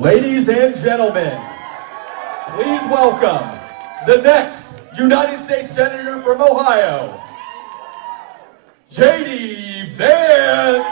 Ladies and gentlemen, please welcome the next United States Senator from Ohio, j.d.vance.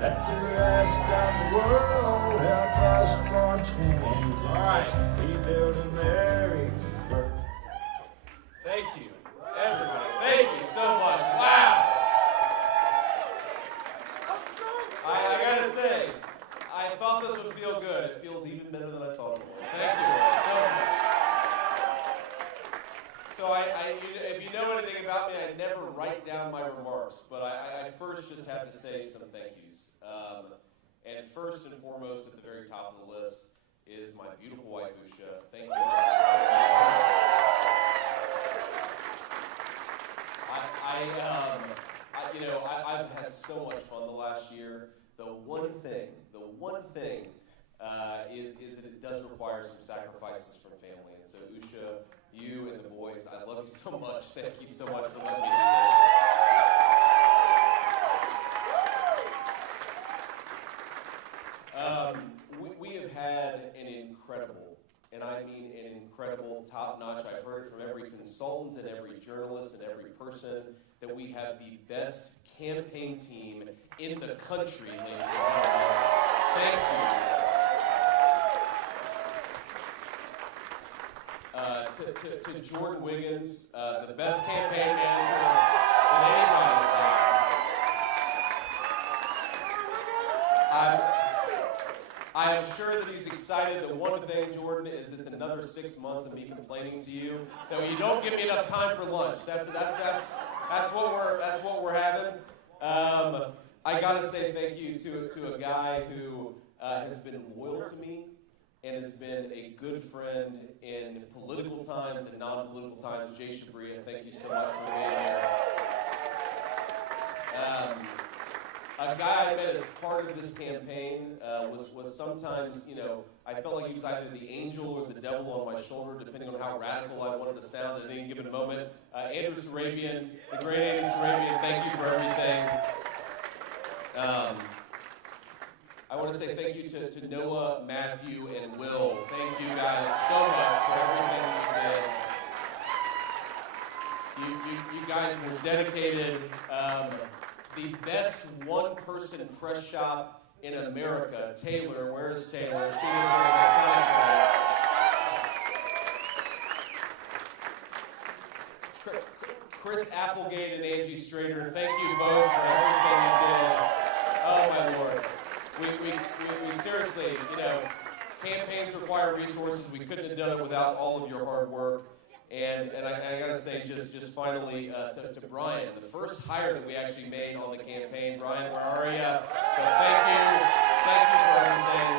Let the rest of the world help us march in. All right. Rebuild America. Thank you, everybody. Thank you so much. Wow. I gotta say, I thought this would feel good. It feels even better than I thought it would. Thank you. So if you know anything about me, I never write down my remarks, but I first just have to say some thank yous. And first and foremost, at the very top of the list, is my beautiful wife, Usha. Thank you. I've had so much fun the last year. The one thing is that it does require some sacrifices from family. And so, Usha, you and the boys, I love you so much. Thank you so much for letting me do this. We have had an incredible, and I mean an incredible, top-notch, I've heard it from every consultant and every journalist and every person, that we have the best campaign team in the country, ladies and gentlemen. Thank you. To Jordan Wiggins, the best campaign manager that anybody's had. I am sure that he's excited. The one thing, Jordan, is it's another 6 months of me complaining to you that you don't give me enough time for lunch. That's what we're having. I gotta say thank you to a guy who has been loyal to me and has been a good friend in political times and non-political times. Jay Shabria, thank you so much for being here. A guy I met as part of this campaign was sometimes, I felt like he was either the angel or the devil on my shoulder, depending on how radical I wanted to sound at any given moment. Andrew Sarabian, the great Andrew Sarabian, thank you for everything. I want to say thank you to Noah, Matthew, and Will. Thank you guys so much for everything you did. You guys were dedicated. The best one-person press shop in America. Taylor, where is Taylor? She deserves a ton of credit. Chris Applegate and Angie Strader, thank you both for everything you did. Oh my Lord. We seriously, campaigns require resources. We couldn't have done it without all of your hard work. And I gotta say, just finally to Brian, the first hire that we actually made on the campaign. Brian, where are you? But thank you for everything.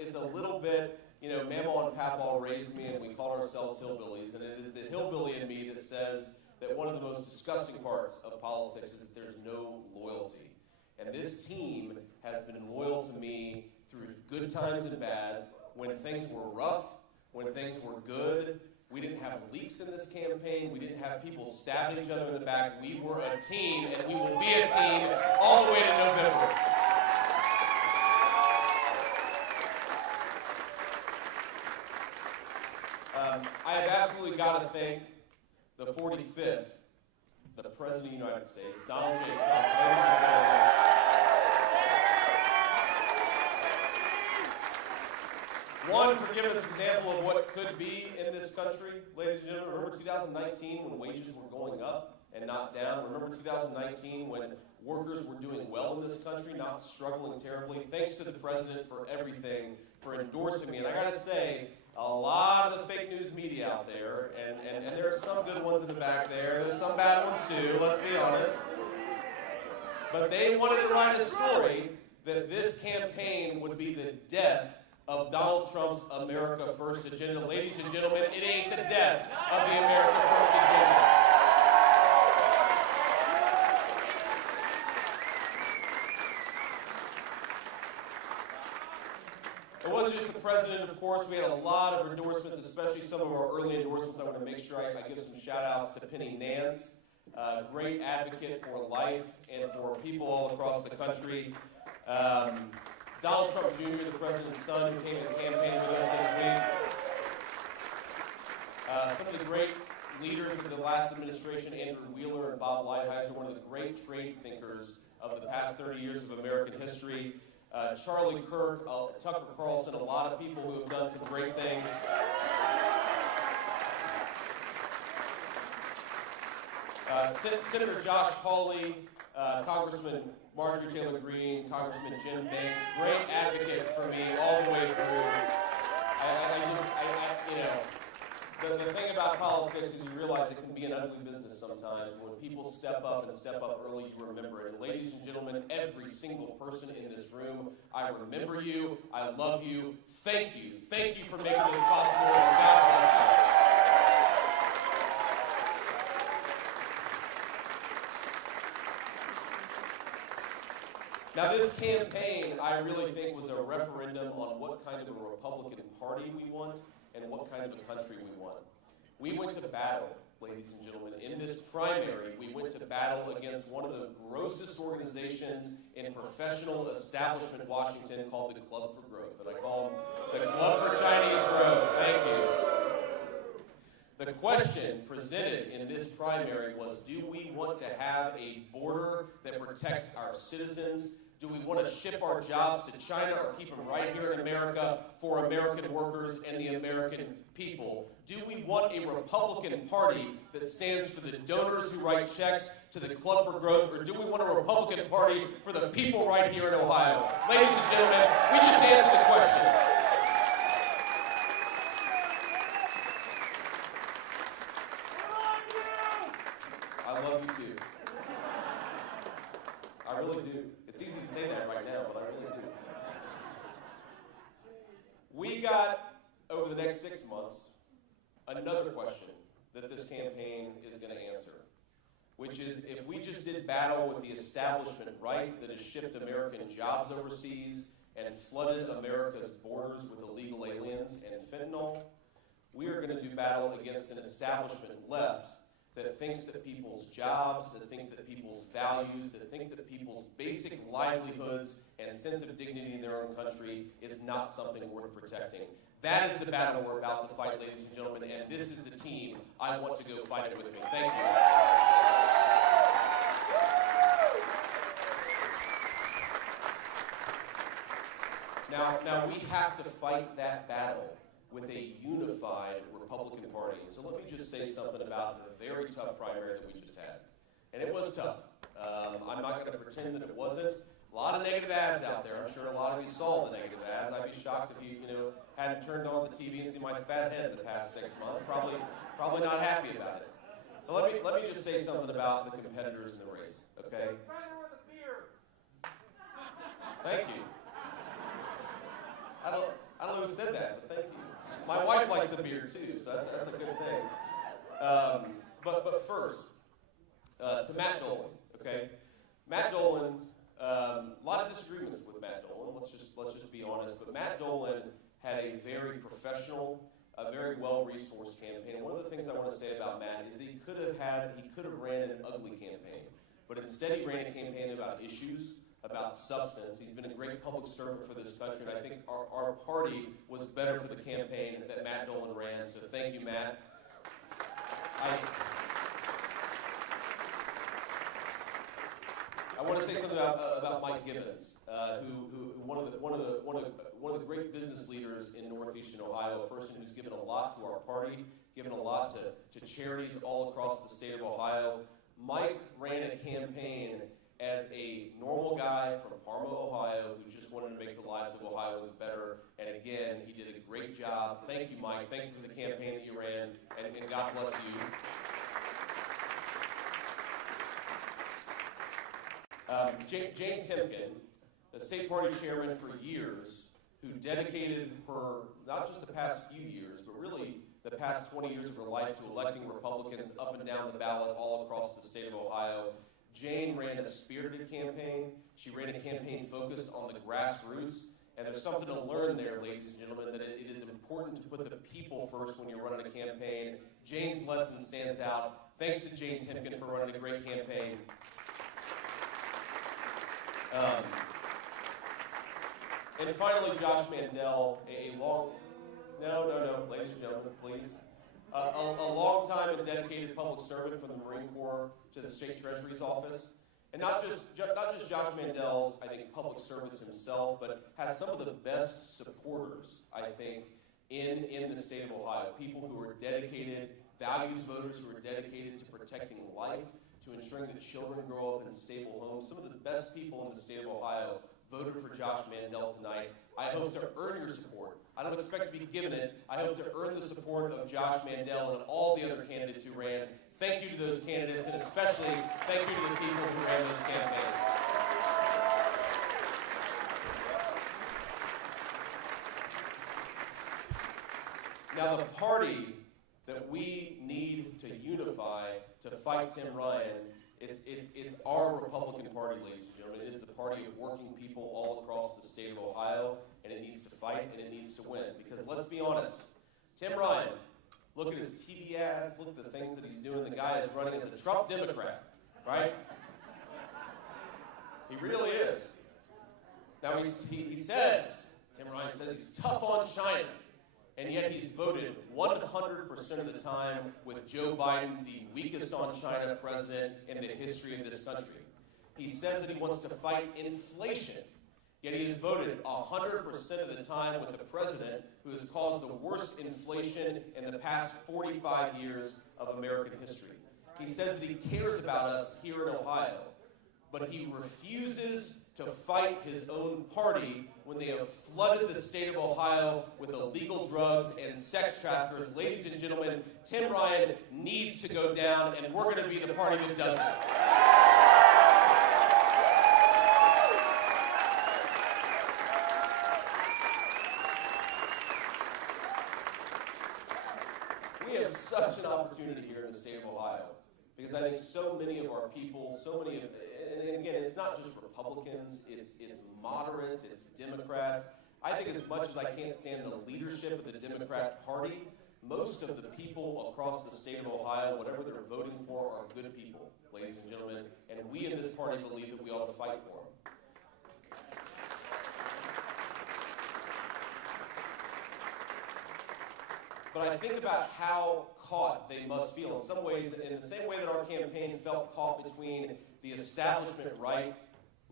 It's a little bit, Mamaw and Papaw raised me, and we called ourselves hillbillies, and it is the hillbilly in me that says that one of the most disgusting parts of politics is that there's no loyalty, and this team has been loyal to me through good times and bad, when things were rough, when things were good. We didn't have leaks in this campaign. We didn't have people stabbing each other in the back. We were a team, and we will be a team all the way to November. I have absolutely got to thank the 45th, the President of the United States, Donald J. Trump. One, for giving us an example of what could be in this country. Ladies and gentlemen, remember 2019 when wages were going up and not down? Remember 2019 when workers were doing well in this country, not struggling terribly? Thanks to the president for everything, for endorsing me. And I got to say, a lot of the fake news media out there, and there are some good ones in the back there. There's some bad ones too, let's be honest. But they wanted to write a story that this campaign would be the death of Donald Trump's America First agenda. Ladies and gentlemen, it ain't the death of the America First agenda. It wasn't just the president, of course. We had a lot of endorsements, especially some of our early endorsements. I want to make sure I give some shout-outs to Penny Nance, great advocate for life and for people all across the country. Donald Trump Jr., the president's son, who came to the campaign with us this week. Some of the great leaders of the last administration, Andrew Wheeler and Bob Lighthizer, one of the great trade thinkers of the past 30 years of American history. Charlie Kirk, Tucker Carlson, a lot of people who have done some great things. Senator Josh Hawley, Congressman Marjorie Taylor Greene, Congressman Jim Banks, great advocates for me all the way through. The thing about politics is you realize it can be an ugly business sometimes. When people step up and step up early, you remember it. And ladies and gentlemen, every single person in this room, I remember you, I love you, thank you. Thank you for making this possible, and God bless you. Now, this campaign, I really think, was a referendum on what kind of a Republican Party we want and what kind of a country we want. We went to battle, ladies and gentlemen. In this primary, we went to battle against one of the grossest organizations in professional establishment Washington called the Club for Growth. And I call them the Club for Chinese Growth. Thank you. The question presented in this primary was, do we want to have a border that protects our citizens? Do we want to ship our jobs to China or keep them right here in America for American workers and the American people? Do we want a Republican Party that stands for the donors who write checks to the Club for Growth, or do we want a Republican Party for the people right here in Ohio? Ladies and gentlemen, we just answered the question. I love you too. I really do. It's easy to say that right now, but I really do. We got, over the next 6 months, another question that this campaign is going to answer, which is, if we just did battle with the establishment right that has shipped American jobs overseas and flooded America's borders with illegal aliens and fentanyl, we are going to do battle against an establishment left that thinks that people's jobs, that think that people's values, that think that people's basic livelihoods and sense of dignity in their own country is not something worth protecting. That is the battle we're about to fight, ladies and gentlemen, and this is the team I want to go fight it with me. Thank you. Now we have to fight that battle with a unified Republican Party. And so let me just say something about the very tough primary that we just had. And it was tough. I'm not going to pretend that it wasn't. A lot of negative ads out there. I'm sure a lot of you saw the negative ads. I'd be shocked if you hadn't turned on the TV and seen my fat head in the past 6 months. Probably not happy about it. But let me just say something about the competitors in the race, okay? Thank you. I don't know who said that, but thank you. My wife likes the beard too, so that's a good thing. But first, to Matt Dolan, okay? Matt Dolan, a lot of disagreements with Matt Dolan. Let's just be honest. But Matt Dolan had a very professional, a very well-resourced campaign. And one of the things I want to say about Matt is that he could have ran an ugly campaign, but instead he ran a campaign about issues, about substance. He's been a great public servant for this country, and I think our party was better for the campaign that Matt Dolan ran, so thank you, Matt. I want to say something about Mike Gibbons, who one of the great business leaders in northeastern Ohio, a person who's given a lot to our party, given a lot to charities all across the state of Ohio. Mike ran a campaign as a normal guy from Parma, Ohio, who just wanted to make the lives of Ohioans better. And again, he did a great job. Thank you, Mike. Thank you for the campaign that you ran, and God bless you. Jane Timken, the state party chairman for years, who dedicated her, not just the past few years, but really the past 20 years of her life to electing Republicans up and down the ballot all across the state of Ohio. Jane ran a spirited campaign. She ran a campaign focused on the grassroots. And there's something to learn there, ladies and gentlemen, that it is important to put the people first when you're running a campaign. Jane's lesson stands out. Thanks to Jane Timken for running a great campaign. And finally, Josh Mandel, no, ladies and gentlemen, please. A long-time and dedicated public servant from the Marine Corps to the State Treasury's office. And not just Josh Mandel's, I think, public service himself, but has some of the best supporters, I think, in the state of Ohio. People who are dedicated, values voters who are dedicated to protecting life, to ensuring that children grow up in stable homes. Some of the best people in the state of Ohio voted for Josh Mandel tonight. I hope to earn your support. I don't expect to be given it. I hope to earn the support of Josh Mandel and all the other candidates who ran. Thank you to those candidates, and especially thank you to the people who ran those campaigns. Now, the party that we need to unify to fight Tim Ryan, it's our Republican Party, ladies and gentlemen. It is the party of working people all across the state of Ohio, and it needs to fight and it needs to win. Because let's be honest, Tim Ryan, look at his TV ads, look at the things that he's doing. The guy is running as a Trump Democrat, right? He really is. Now, he says, Tim Ryan says he's tough on China, and yet he's voted 100% of the time with Joe Biden, the weakest on China president in the history of this country. He says that he wants to fight inflation, yet he has voted 100% of the time with the president who has caused the worst inflation in the past 45 years of American history. He says that he cares about us here in Ohio, but he refuses to fight his own party when they have flooded the state of Ohio with illegal drugs and sex traffickers. Ladies and gentlemen, Tim Ryan needs to go down, and we're going to be the party that does it. We have such an opportunity here in the state of Ohio, because I think so many of our people, and again, it's not just Republicans, it's moderates, it's Democrats. I think as much as I can't stand the leadership of the Democrat Party, most of the people across the state of Ohio, whatever they're voting for, are good people, ladies and gentlemen, and we in this party believe that we ought to fight for them. But I think about how caught they must feel. In some ways, in the same way that our campaign felt caught between the establishment right,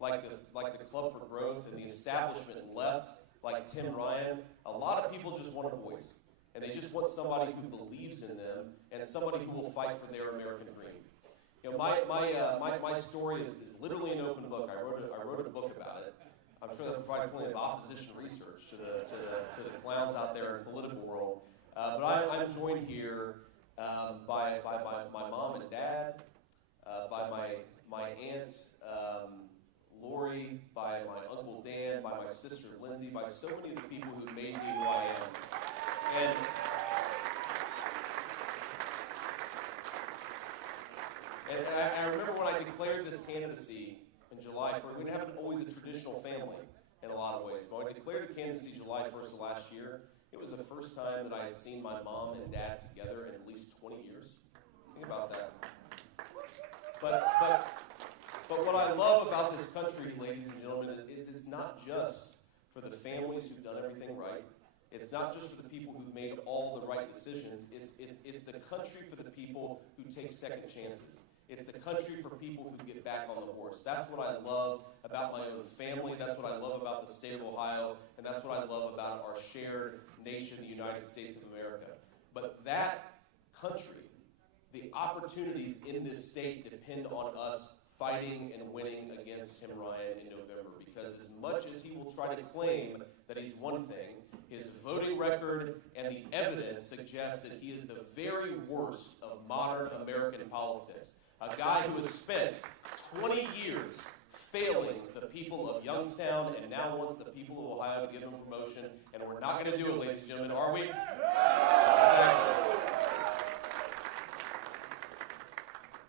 like the Club for Growth, and the establishment left, like Tim Ryan, a lot of people just want a voice. And they just want somebody who believes in them and somebody who will fight for their American dream. You know, my story is literally an open book. I wrote a book about it. I'm sure that provided plenty of opposition research to the clowns out there in the political world. But I'm joined here by my mom and dad, by my aunt Lori, by my uncle Dan, by my sister Lindsay, by so many of the people who made me who I am. And I remember when I declared this candidacy in July 1st. We haven't always a traditional family in a lot of ways, but when I declared the candidacy July 1st of last year, it was the first time that I had seen my mom and dad together in at least 20 years. Think about that. But what I love about this country, ladies and gentlemen, is it's not just for the families who've done everything right. It's not just for the people who've made all the right decisions. It's the country for the people who take second chances. It's the country for people who get back on the horse. That's what I love about my own family. That's what I love about the state of Ohio. And that's what I love about our shared nation, the United States of America. But that country, the opportunities in this state depend on us fighting and winning against Tim Ryan in November. Because as much as he will try to claim that he's one thing, his voting record and the evidence suggests that he is the very worst of modern American politics. A guy who has spent 20 years failing the people of Youngstown and now wants the people of Ohio to give them promotion, and we're not going to do it, ladies and gentlemen, are we? Exactly.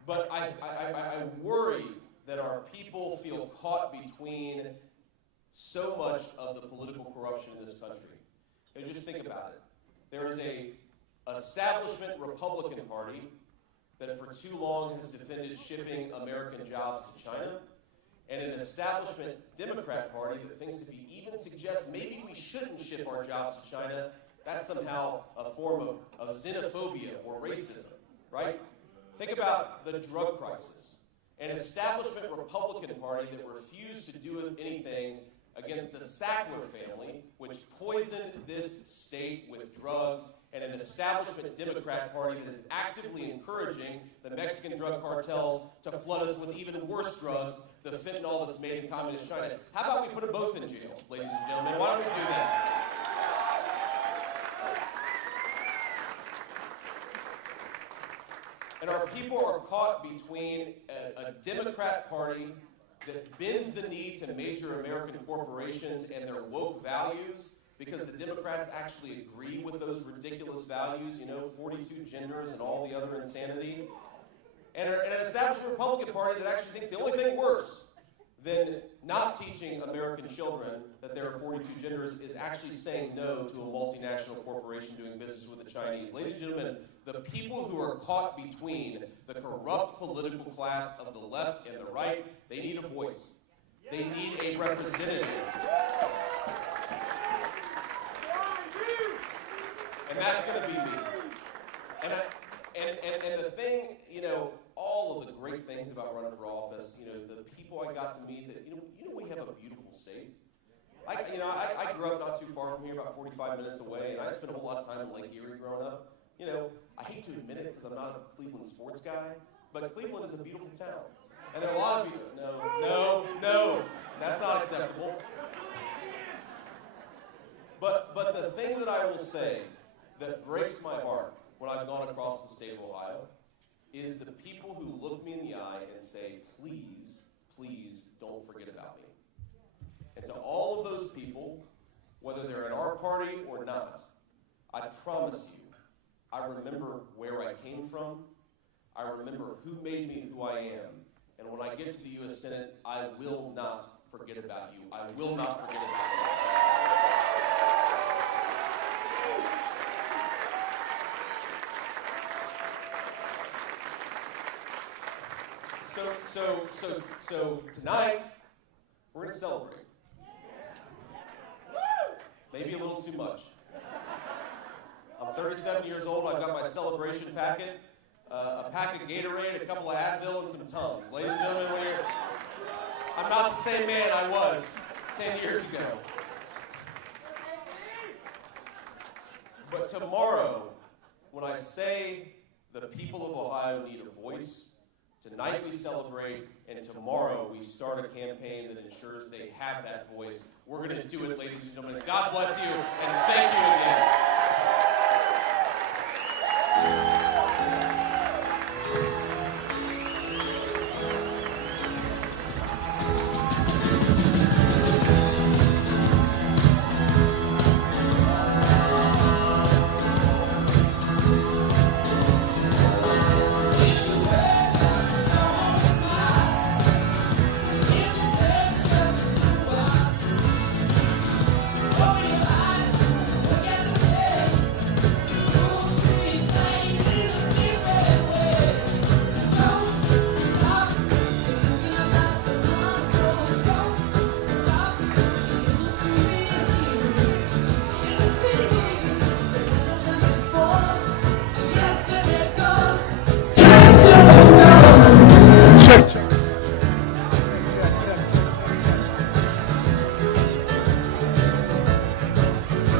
But I worry that our people feel caught between so much of the political corruption in this country. And just think about it. There is a establishment Republican Party that for too long has defended shipping American jobs to China, and an establishment Democrat Party that thinks if you even suggest maybe we shouldn't ship our jobs to China, that's somehow a form of xenophobia or racism, right? Think about the drug crisis. An establishment Republican Party that refused to do anything against the Sackler family, which poisoned this state with drugs, and an establishment Democrat Party that is actively encouraging the Mexican drug cartels to flood us with even worse drugs, the fentanyl that's made in communist China. How about we put them both in jail, ladies and gentlemen? Why don't we do that? And our people are caught between a Democrat Party that bends the knee to major American corporations and their woke values, because the Democrats actually agree with those ridiculous values, 42 genders and all the other insanity. And an established Republican Party that actually thinks the only thing worse than not teaching American children that there are 42 genders is actually saying no to a multinational corporation doing business with the Chinese. Ladies and gentlemen, the people who are caught between the corrupt political class of the left and the right, they need a voice. They need a representative. And that's going to be me. And the thing, all of the great things about running for office, the people I got to meet, that we have a beautiful state. I grew up not too far from here, about 45 minutes away, and I spent a whole lot of time in Lake Erie growing up. I hate to admit it because I'm not a Cleveland sports guy, but Cleveland is a beautiful town. And there are a lot of people. No, that's not acceptable. But the thing that I will say that breaks my heart when I've gone across the state of Ohio is the people who look me in the eye and say, please, please don't forget about me. And to all of those people, whether they're in our party or not, I promise you, I remember where I came from. I remember who made me who I am. And when I get to the U.S. Senate, I will not forget about you. I will not forget about you. So tonight, we're going to celebrate. Maybe a little too much. I'm 37 years old. I've got my celebration packet, a pack of Gatorade, a couple of Advil, and some Tums. Ladies and gentlemen, I'm not the same man I was 10 years ago. But tomorrow, when I say the people of Ohio need a voice, tonight we celebrate, and tomorrow we start a campaign that ensures they have that voice. We're going to do it, ladies and gentlemen. God bless you, and thank you again.